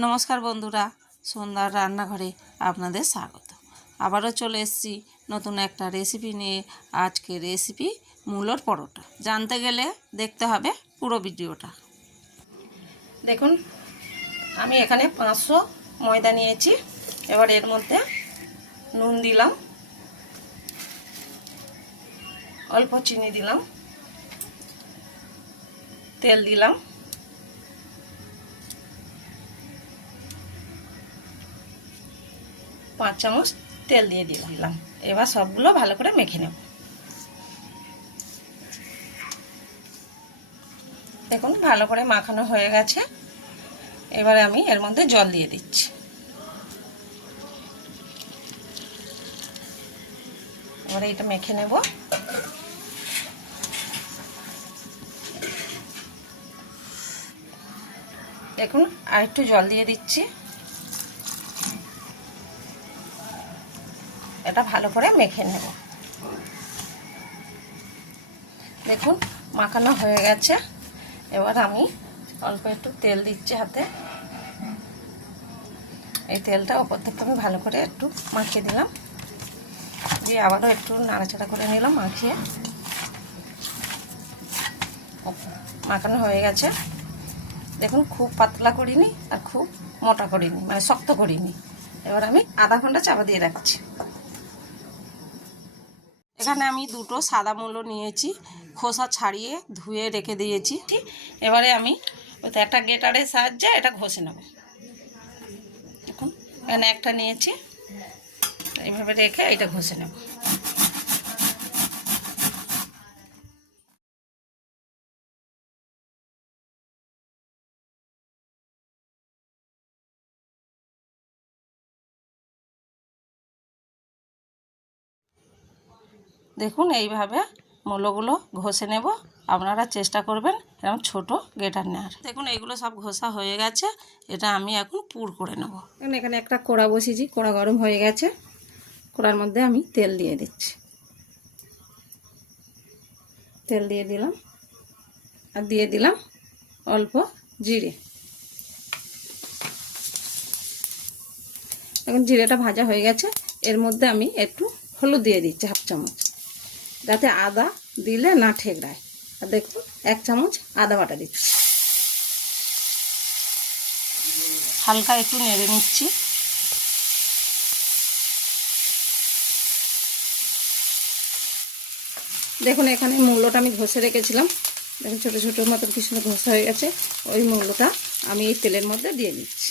নমস্কার বন্ধুরা, সন্ধ্যার রান্নাঘরে আপনাদের স্বাগত। আবারও চলে এসেছি নতুন একটা রেসিপি নিয়ে। আজকে রেসিপি মূলোর পরোটা। জানতে গেলে দেখতে হবে পুরো ভিডিওটা। দেখুন, আমি এখানে 500 ময়দা নিয়েছি। এবার এর মধ্যে নুন দিলাম, অল্প চিনি দিলাম, তেল দিলাম, 5 চামচ তেল দিয়ে দিলাম। এবার সবগুলো ভালো করে মেখে নেব। দেখুন, ভালো করে মাখানো হয়ে গেছে। এবারে আমি এর মধ্যে জল দিয়ে দিচ্ছি। এবারে এটা মেখে নেব। দেখুন, আর একটু জল দিয়ে দিচ্ছি। এটা ভালো করে মেখে নেব। দেখুন, মাখানো হয়ে গেছে। এবার আমি অল্প একটু তেল দিচ্ছি হাতে। এই তেলটা ওপর থেকে আমি ভালো করে একটু মাখিয়ে দিলাম, দিয়ে আবারও একটু নাড়াচাড়া করে নিলাম। মাখিয়ে মাখানো হয়ে গেছে। দেখুন, খুব পাতলা করিনি আর খুব মোটা করিনি, মানে শক্ত করিনি। এবার আমি আধা ঘন্টা চাপা দিয়ে রাখছি। এখানে আমি দুটো সাদা মূলো নিয়েছি, খোসা ছাড়িয়ে ধুয়ে রেখে দিয়েছি। এবারে আমি একটা গ্রেটারের সাহায্যে এটা ঘষে নেব। দেখুন, এখানে একটা নিয়েছি, এইভাবে রেখে এটা ঘষে নেব। দেখুন, এইভাবে মূলোগুলো ঘষে নেব। আপনারা চেষ্টা করবেন এরকম ছোট গ্রেটার নেওয়ার। দেখুন, এইগুলো সব ঘষা হয়ে গেছে। এটা আমি এখন পুর করে নেব। এখানে একটা কড়া বসিয়েছি, কড়া গরম হয়ে গেছে। কড়ার মধ্যে আমি তেল দিয়ে দিচ্ছি। তেল দিয়ে দিলাম, আর দিয়ে দিলাম অল্প জিরে। এখন জিরেটা ভাজা হয়ে গেছে। এর মধ্যে আমি একটু হলুদ দিয়ে দিচ্ছি, 1/2 চামচ, যাতে আদা দিলে না ঠেকরায়। আর দেখুন, 1 চামচ আদা বাটা দিচ্ছি। হালকা একটু নেড়ে নিচ্ছি। দেখুন, এখানে মূলোটা আমি ঘষে রেখেছিলাম। দেখুন, ছোটো ছোটো মতন কি সুন্দর ঘষা হয়ে গেছে। ওই মূলোটা আমি এই তেলের মধ্যে দিয়ে দিচ্ছি।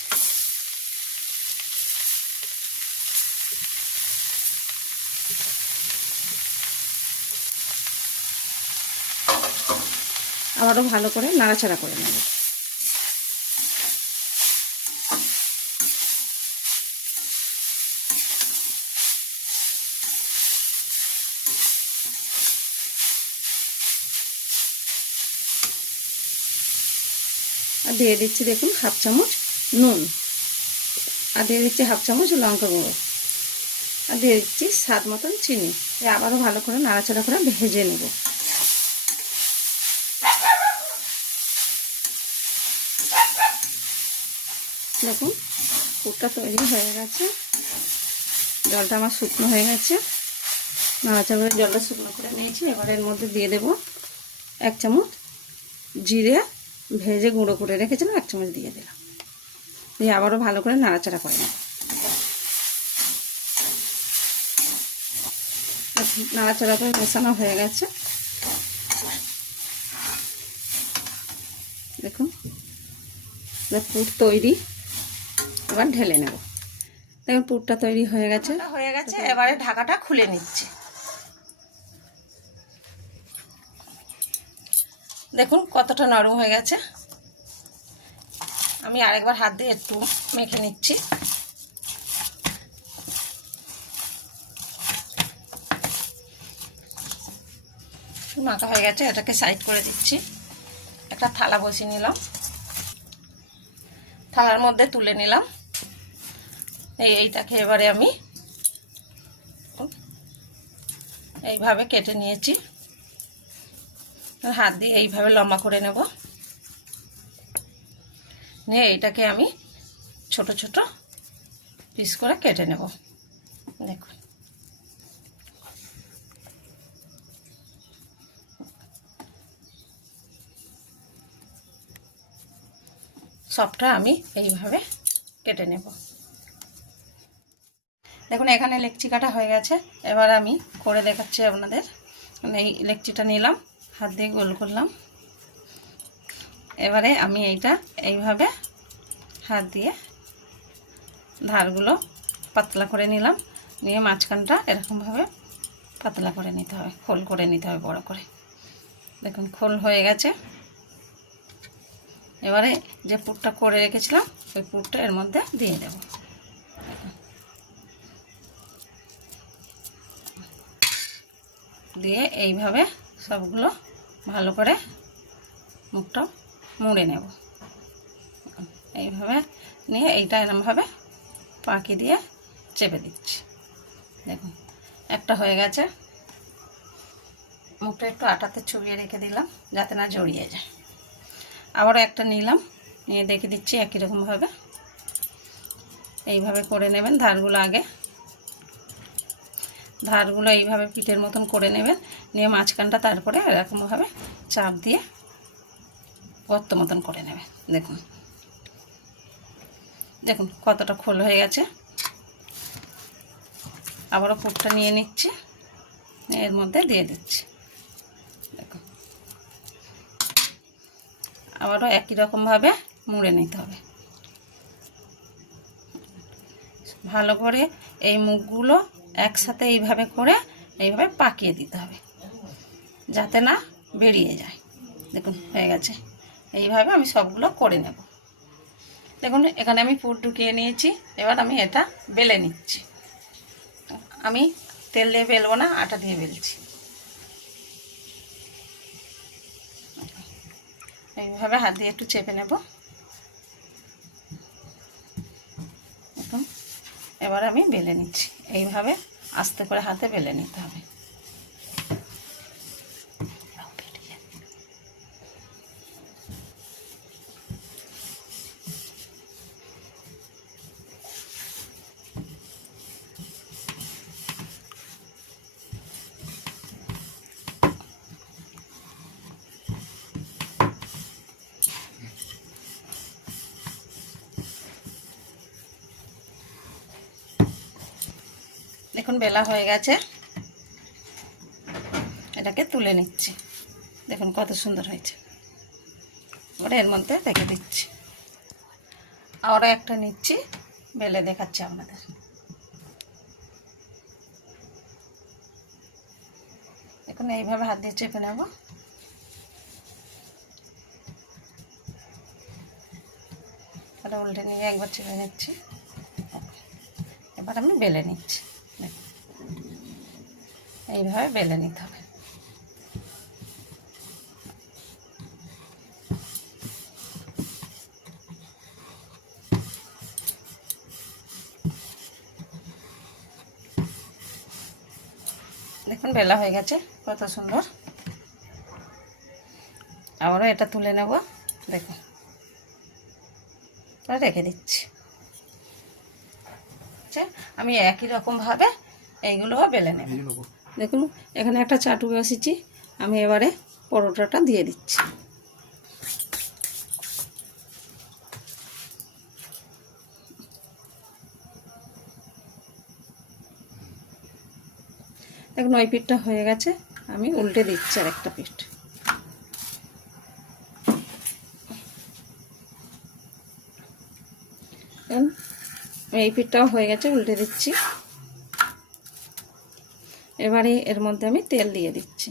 আবারও ভালো করে নাড়াচাড়া করে নেব। আর দিয়ে দিচ্ছি দেখুন 1/2 চামচ নুন, আর দিয়ে দিচ্ছি 1/2 চামচ লঙ্কা গুঁড়ো, আর দিয়ে দিচ্ছি স্বাদ মতন চিনি। আবারও ভালো করে নাড়াচাড়া করে ভেজে নেব। দেখুন, পুরটা তৈরি হয়ে গেছে। জলটা আমার শুকনো হয়ে গেছে। নাড়াচাড়া করে জলটা শুকনো করে নিয়েছি। এবার এর মধ্যে দিয়ে দেব 1 চামচ জিরে ভেজে গুঁড়ো করে রেখেছিলাম, 1 চামচ দিয়ে দিলাম। দিয়ে আবারও ভালো করে নাড়াচাড়া করে নেব। নাড়াচাড়া করে মেশানো হয়ে গেছে। দেখুন, পুর তৈরি। এবার ঢেলে নেব। দেখুন, পুরটা তৈরি হয়ে গেছে। এবারে ঢাকাটা খুলে নিচ্ছি। দেখুন, কতটা নরম হয়ে গেছে। আমি আরেকবার হাত দিয়ে একটু মেখে নিচ্ছি। মাখা হয়ে গেছে। এটাকে সাইড করে দিচ্ছি। একটা থালা বসিয়ে নিলাম, থালার মধ্যে তুলে নিলাম। এইটাকে এবারে আমি এইভাবে কেটে নিয়েছি। হাত দিয়ে এইভাবে লম্বা করে নেব। নিয়ে এইটাকে আমি ছোট ছোট পিস করে কেটে নেব। দেখুন সবটা আমি এইভাবে কেটে নেব। দেখুন এখানে লেকচি কাটা হয়ে গেছে। এবার আমি করে দেখাচ্ছি আপনাদের। এই লেকচিটা নিলাম, হাত দিয়ে গোল করলাম। এবারে আমি এইটা এইভাবে হাত দিয়ে ধারগুলো পাতলা করে নিলাম, নিয়ে মাঝখানটা এরকমভাবে পাতলা করে নিতে হবে, খোল করে নিতে হবে বড় করে। দেখুন খোল হয়ে গেছে। এবারে যে পুরটা করে রেখেছিলাম ওই পুরটা এর মধ্যে দিয়ে দেব। দিয়ে এইভাবে সবগুলো ভালো করে মুখটা মুড়ে নেব। এইভাবে নিয়ে এইটা এরমভাবে পাকি দিয়ে চেপে দিচ্ছি। দেখুন একটা হয়ে গেছে। মুখটা একটু আটাতে চুবিয়ে রেখে দিলাম যাতে না জড়িয়ে যায়। আবারও একটা নিলাম, নিয়ে দেখে দিচ্ছি একই রকমভাবে এইভাবে করে নেবেন। ধারগুলো এইভাবে পিঠের মতন করে নেবেন, নিয়ে মাঝখানটা তারপরে এরকমভাবে চাপ দিয়ে গর্ত মতন করে নেবেন। দেখুন দেখুন কতটা খোল হয়ে গেছে। আবারও পুরটা নিয়ে নিচ্ছি, এর মধ্যে দিয়ে দিচ্ছি। দেখুন আবারও একই রকমভাবে মুড়ে নিতে হবে ভালো করে। এই মুখগুলো একসাথে এইভাবে করে এইভাবে পাকিয়ে দিতে হবে যাতে না বেরিয়ে যায়। দেখুন হয়ে গেছে। এইভাবে আমি সবগুলো করে নেব। দেখুন এখানে আমি পুর ঢুকিয়ে নিয়েছি। এবার আমি এটা বেলে নিচ্ছি। আমি তেল দিয়ে বেলবো না, আটা দিয়ে বেলছি। এইভাবে হাত দিয়ে একটু চেপে নেব। দেখুন এবার আমি বেলে নিচ্ছি। এইভাবে আস্তে করে হাতে বেলে নিতে হবে। দেখুন বেলা হয়ে গেছে, এটাকে তুলে নিচ্ছি। দেখুন কত সুন্দর হয়েছে। এবার এর মধ্যে রেখে দিচ্ছি। আরও একটা নিচ্ছি, বেলে দেখাচ্ছি আপনাদের। দেখুন এইভাবে হাত দিয়ে চেপে নেব। এটা উল্টে নিয়ে একবার চেপে নিচ্ছি। এবার আমি বেলে নিচ্ছি। এইভাবে বেলে নিতে হবে। দেখুন বেলা হয়ে গেছে, কত সুন্দর। আবারও এটা তুলে নেব। দেখুন রেখে দিচ্ছি। আমি একই রকমভাবে এইগুলোও বেলে নেব। দেখুন এখানে একটা চাটু বসিয়েছি, আমি এবারে পরোটাটা দিয়ে দিচ্ছি। দেখুন ওই পিঠটা হয়ে গেছে, আমি উল্টে দিচ্ছি আর একটা পিঠ। এই পিঠটাও হয়ে গেছে, উল্টে দিচ্ছি। এবারে এর মধ্যে আমি তেল দিয়ে দিচ্ছি।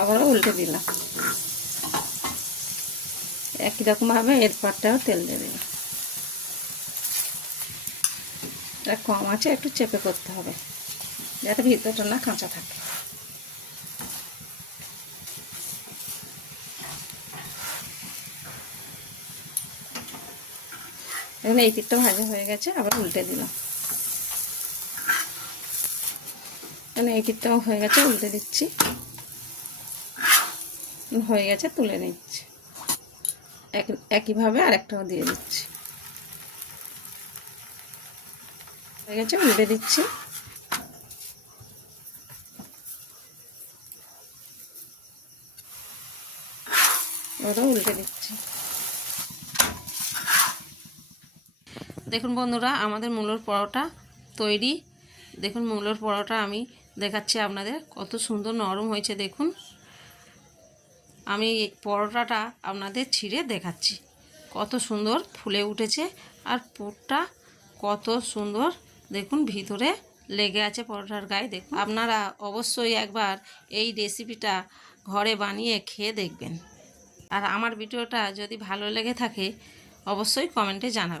আবারও উল্টে দিলাম। একই রকমভাবে এর পাটটাও তেল দিয়ে দিলাম। এটা কম আছে, একটু চেপে করতে হবে যাতে ভিতরটা না কাঁচা থাকে। এখন এই পিঠটা ভাজা হয়ে গেছে, আবার উল্টে দিলাম। এখানে এই পিঠটাও হয়ে গেছে, উল্টে দিচ্ছি। হয়ে গেছে, তুলে নিচ্ছি। একইভাবে আরেকটাও দিয়ে দিচ্ছি। হয়ে গেছে, উল্টে দিচ্ছি। ওটাও উল্টে দিচ্ছি। দেখুন বন্ধুরা, আমাদের মূলোর পরোটা তৈরি। দেখুন মূলোর পরোটা আমি দেখাচ্ছি আপনাদের, কত সুন্দর নরম হয়েছে। দেখুন আমি পরোটাটা আপনাদের ছিঁড়ে দেখাচ্ছি, কত সুন্দর ফুলে উঠেছে। আর পুরটা কত সুন্দর দেখুন, ভিতরে লেগে আছে পরোটার গায়ে। দেখুন আপনারা অবশ্যই একবার এই রেসিপিটা ঘরে বানিয়ে খেয়ে দেখবেন। আর আমার ভিডিওটা যদি ভালো লেগে থাকে অবশ্যই কমেন্টে জানাবেন।